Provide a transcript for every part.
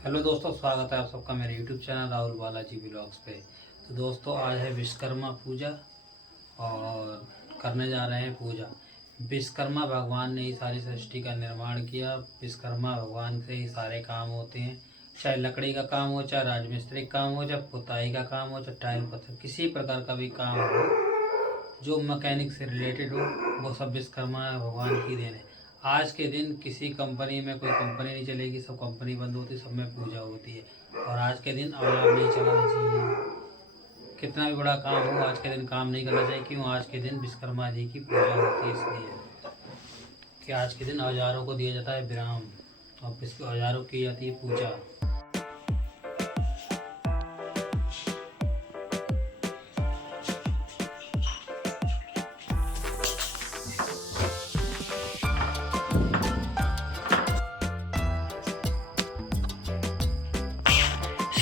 Hello दोस्तों, स्वागत है आप सबका मेरे YouTube channel Rahul Balaji blogs पे। तो दोस्तों, आज है विश्वकर्मा पूजा और करने जा रहे हैं पूजा। विश्वकर्मा भगवान ने ही सारी सृष्टि का निर्माण किया। विश्वकर्मा भगवान से ही सारे काम होते हैं, चाहे लकड़ी का काम हो, चाहे राजमिस्त्री का काम हो, चाहे पुताई का काम हो, चाहे टाइल पत्थर, किसी प्रकार का भी काम हो जो मैकेनिक से रिलेटेड हो, वो सब विश्वकर्मा भगवान की देन है। आज के दिन किसी कंपनी में कोई कंपनी नहीं चलेगी, सब कंपनी बंद होती, सब में पूजा होती है। और आज के दिन औजार नहीं चलाना चाहिए, कितना भी बड़ा काम हो आज के दिन काम नहीं करना चाहिए। क्यों? आज के दिन विश्वकर्मा जी की पूजा होती है, इसलिए कि आज के दिन औजारों को दिया जाता है विराम और औजारों की जाती है पूजा।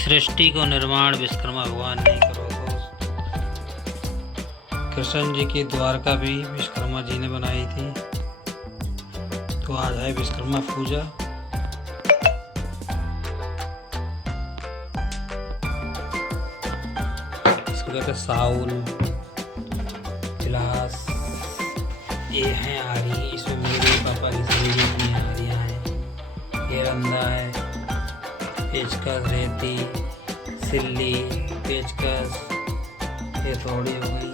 सृष्टि को निर्माण विश्वकर्मा भगवान ने करो। कृष्ण जी की द्वारका भी विश्वकर्मा जी ने बनाई थी। तो आज है विश्वकर्मा पूजा। इसको कहते हैं साउल, गिलास, ये है आरी, इसमें मेरे पापा की सभी जितनी आरियाँ हैं। ये रंदा है, पेचकस, रेती, सिल्ली, पेचकस, ये थोड़ी हो गई,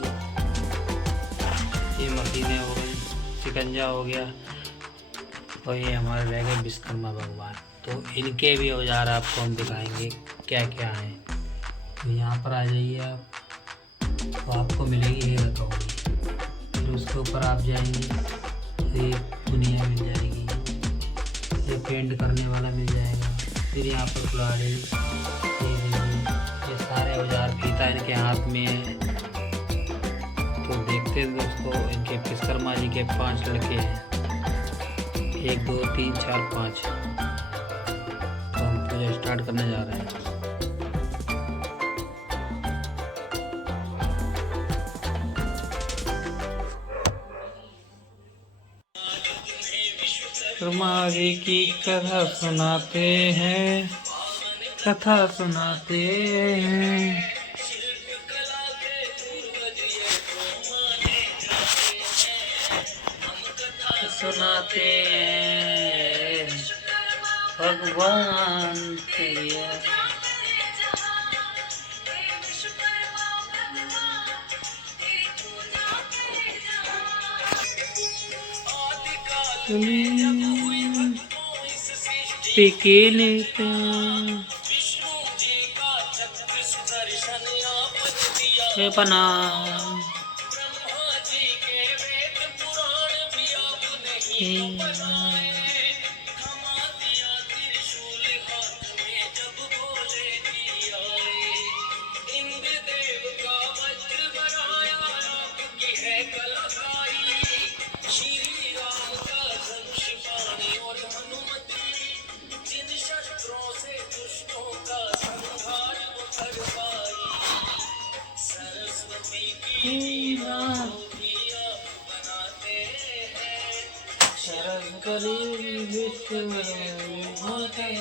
ये मशीनें हो गई, शिकंजा हो गया। और ये हमारे रह गए विश्वकर्मा भगवान। तो इनके भी औजार आपको हम दिखाएंगे क्या क्या हैं। तो यहाँ पर आ जाइए आप, तो आपको मिलेगी ये हथौड़ी। फिर उसके ऊपर आप जाएंगे तो ये दुनिया मिल जाएगी, ये पेंट करने वाला मिल जाएगा। फिर यहाँ पर कुल्हाड़ी, ये सारे औजार, फीता इनके हाथ में है। तो देखते हैं दोस्तों, इनके विश्वकर्मा जी के 5 लड़के हैं, 1 2 3 4 5। तो हम पूजा स्टार्ट करने जा रहे हैं। विश्वकर्मा जी की कथा सुनाते हैं, कथा सुनाते हैं। सुनाते हैं भगवान तेरा। टिके लेते बना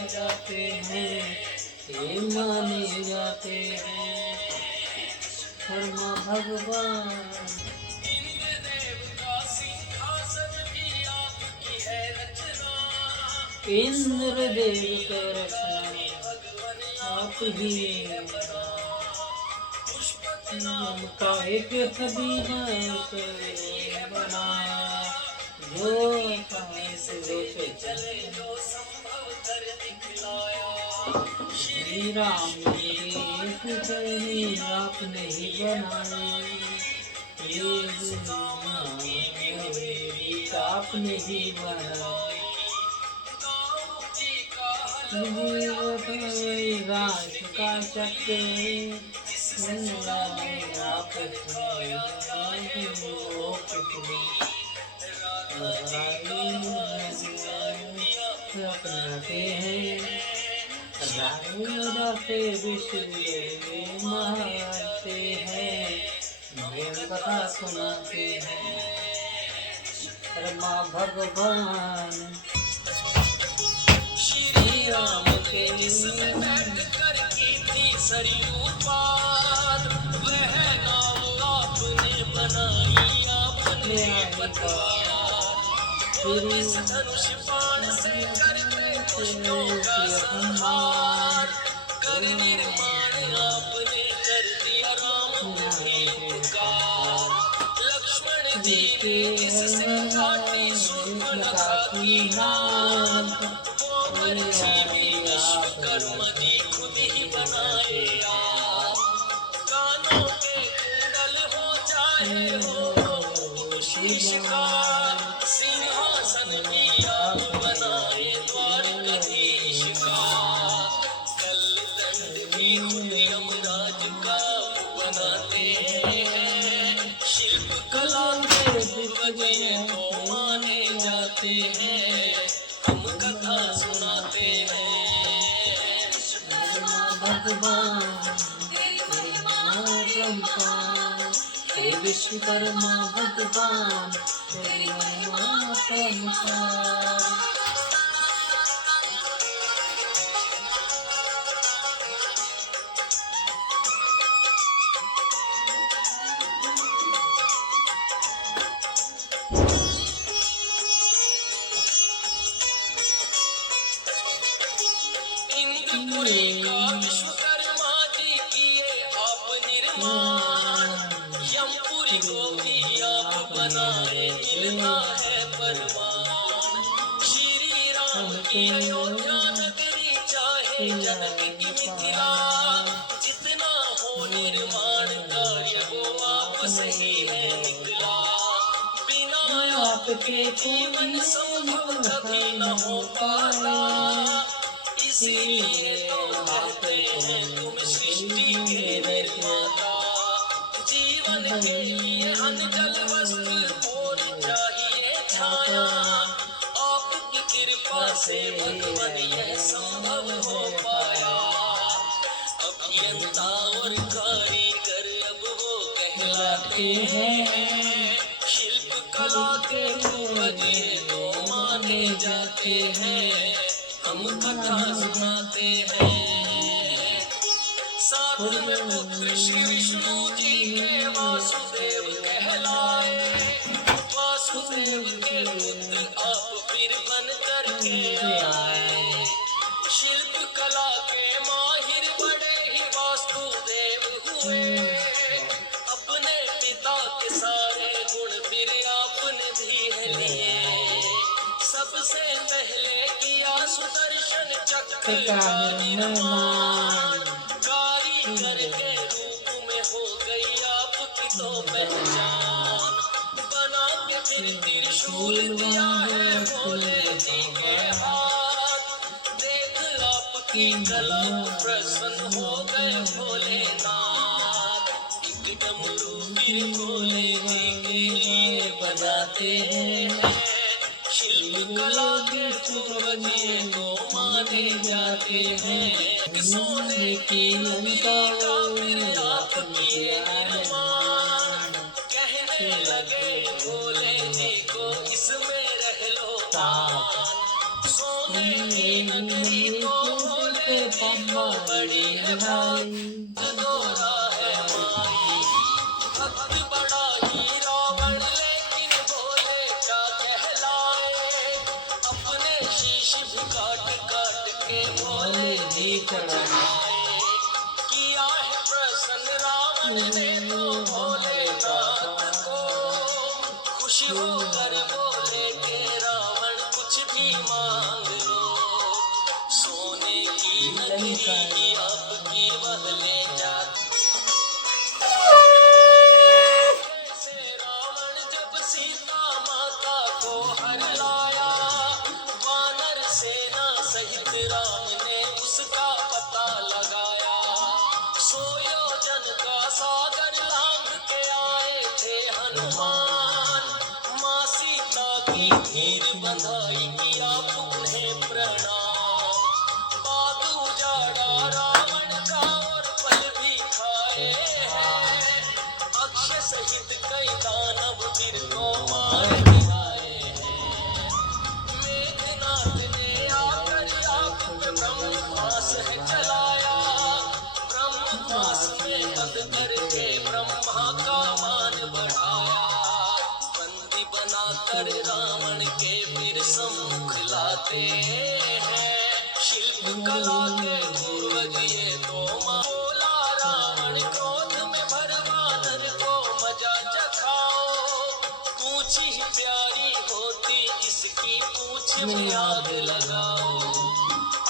जाते हैं, ये माने जाते हैं कर्मा भगवान। इंद्र देव का रचना आप ही, का एक खदीना बना, जो श्री राम मेरे आपने ही बनाई, आपने ही बनाई। राज का चक्र अपनाते हैं, रासे विश्व मारते हैं, प्रेम कथा सुनाते हैं कर्मा भगवान श्री राम। जिसमें बैठ कर की थी सरयू पार, वह नाव आपने बनाई आपने पतवार। वो जिस धनुष बाण से करते दुष्टों का संहार, कर निर्माण आपने कर दिया राम भी उपकार। लक्ष्मण जी ने जिससे काटी शूर्पणखा की नाक, वो बर्छी भी विश्वकर्मा जी खुद ही बनाए आप। कानों के कुंडल हो चाहे हो शीश का, सिंहासन भी आप बनाए द्वारकाधीश का। कलदंड भी खुद यमराज का बनाते हैं, शिल्प कला के पूर्वज को माने जाते हैं, हम कथा सुनाते हैं। हे विश्वकर्मा भगवान, तेरी महिमा परंपार। इंद्रपुरी का विश्वकर्मा जी किए आप निर्माण, यमपुरी को भी आप बनाए मिलता है परमान। श्री राम की अयोध्या नगरी चाहे जनक की मिथिला, जितना हो निर्माण कार्य वो आप से ही है निकला। बिना आपके जीवन संभव कभी न हो पाता, इसीलिए तो कहते हैं तुम सृष्टि के निर्माता। जीवन के लिए अन्न जल वस्त्र और चाहिए छाया, आपकी कृपा से भगवान यह संभव हो पाया। अभियंता और कारीगर अब वो कहलाते हैं, शिल्प कला के पूर्वज तो माने जाते हैं, हम कथा सुनाते हैं। सातवें पुत्र श्री विष्णु जी के वासुदेव कहलाए, वासुदेव के पुत्र आप फिर बन करके आए। शिल्प कला के माहिर बड़े ही वास्तुदेव हुए, अपने पिता के सारे गुण फिर आपने भी है लिए। सबसे पहले किया सुदर्शन चक्र का निर्माण, कारीगर के रूप में हो गई आपकी तो पहचान। बना के फिर त्रिशूल दिया है भोले जी के हाथ, देख आपकी कला प्रसन्न हो गए भोलेनाथ। एक डमरू फिर भोले जी के लिए बजाते हैं, शिल्प कला के पूर्वज को माने जाते हैं। सोने की लंका फिर आप किए निर्माण, कहने लगे भोले जी को इसमें रह लो पान। सोने की नगरी तो भोले जी को बड़ी है भाई, दोहरा है माई। भक्त बड़ा ही रावण लेकिन भोले का कहलाए, अपने शीश भी काट काट के भोले जी चढ़ाए। किया है प्रसन्न रावण ने तो भोलेनाथ को, खुश होकर बोले के रावण कुछ भी मांग लो। सोने की नगरी आपकी वह ले जाती, रावण जब सीता माता को हर लाया, वानर सेना सहित राम ने उसका पता लगाया। 100 योजन का सागर लांघ के आए थे हनुमान, माँ सीता की भीड़ बंधाई किया उन्हें प्रणाम। बादू जाड़ा राम पास में पद करके ब्रह्मा का मान बढ़ाया, बंदी बनाकर रावण के फिर सम्मुख लाते हैं। शिल्प कला के पूर्वज ये तो बोला रावण क्रोध में भर वानर को मजा चखाओ, पूछ ही प्यारी होती इसकी पूछ में आग लगाओ।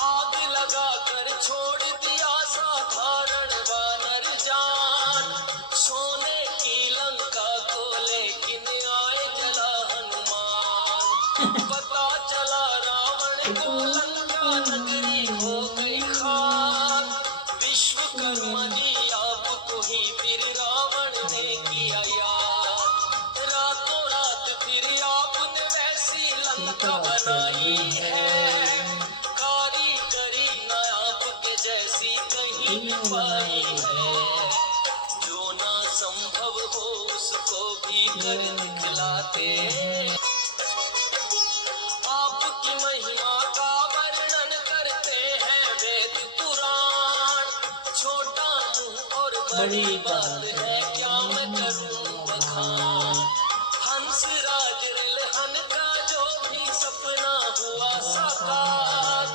आग लगा कर छोड़ दिया साधारण वानर जान, सोने की लंका को लेकिन आए जला हनुमान। पता चला रावण को लंका नगरी हो गई खाक, विश्वकर्मा जी आपको ही फिर रावण ने किया याद। रातों रात फिर आपने वैसी लंका बनाई है, कारीगरी न आपके जैसी कहीं न पाई है। जो ना संभव हो उसको भी कर दिखलाते, आपकी महिमा का वर्णन करते हैं वेद पुराण। छोटा मुंह और बड़ी बात है क्या मैं करूं बखान। हंस राज रिलहन का जो भी सपना हुआ साकार,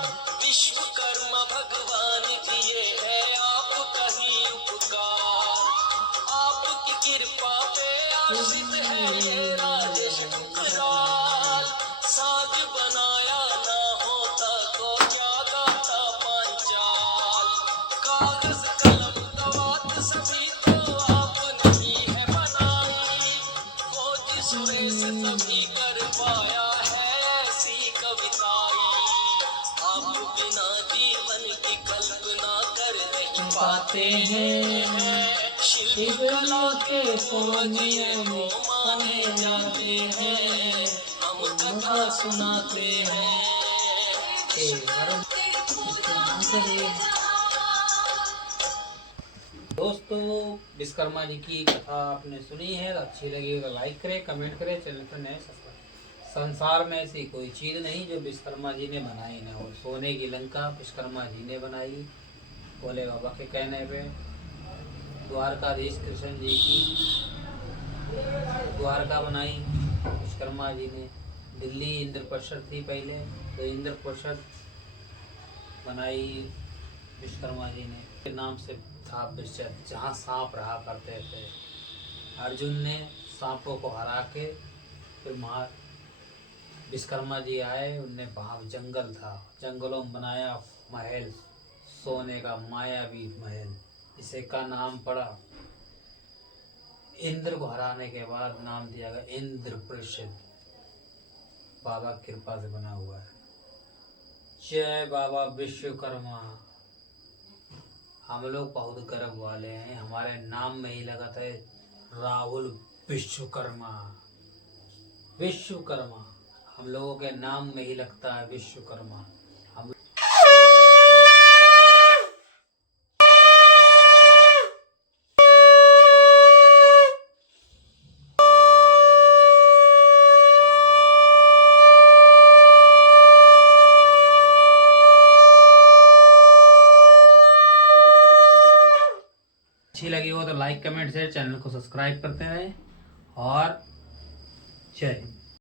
विश्वकर्मा भगवान की ये है आपका ही उपकार। आपकी कृपा पे आश्रित है ये राजेश टुकराल, साज बनाया ना होता तो क्या गाता पांचाल। कागज कलम दवात सभी तो आपने ही है बनाई, खोज सुरे से तभी कर पाया है ऐसी कविताई। आप बिना जीवन की कल्पना कर नहीं पाते हैं, शिल्प कला के पूर्वज वो माने जाते हैं, हम कथा सुनाते हैं। दोस्तों विश्वकर्मा जी की कथा आपने सुनी है, तो अच्छी लगी तो लाइक करें, कमेंट करें, चैनल पर नए सब्सक्राइब। संसार में ऐसी कोई चीज़ नहीं जो विश्वकर्मा जी ने बनाई ना हो। सोने की लंका विश्वकर्मा जी ने बनाई, भोले बाबा के कहने पे। द्वारकाधीश कृष्ण जी की द्वारका बनाई विश्वकर्मा जी ने। दिल्ली इंद्रप्रस्थ थी पहले, तो इंद्रप्रस्थ बनाई विश्वकर्मा जी ने। के नाम से था विश्व, जहाँ सांप रहा करते थे। अर्जुन ने सांपों को हरा के फिर विश्वकर्मा जी आए, उनने वहाँ जंगल था, जंगलों में बनाया महल, सोने का मायावी महल। इसे का नाम पड़ा, इंद्र को हराने के बाद नाम दिया गया इंद्रप्रस्थ। बाबा की कृपा से बना हुआ है। जय बाबा विश्वकर्मा। हम लोग बहुत गर्व वाले हैं, हमारे नाम में ही लगा था राहुल विश्वकर्मा। विश्वकर्मा हम लोगों के नाम में ही लगता है विश्वकर्मा। हम अच्छी लगी हो तो लाइक कमेंट शेयर, चैनल को सब्सक्राइब करते रहें और जय हिंद।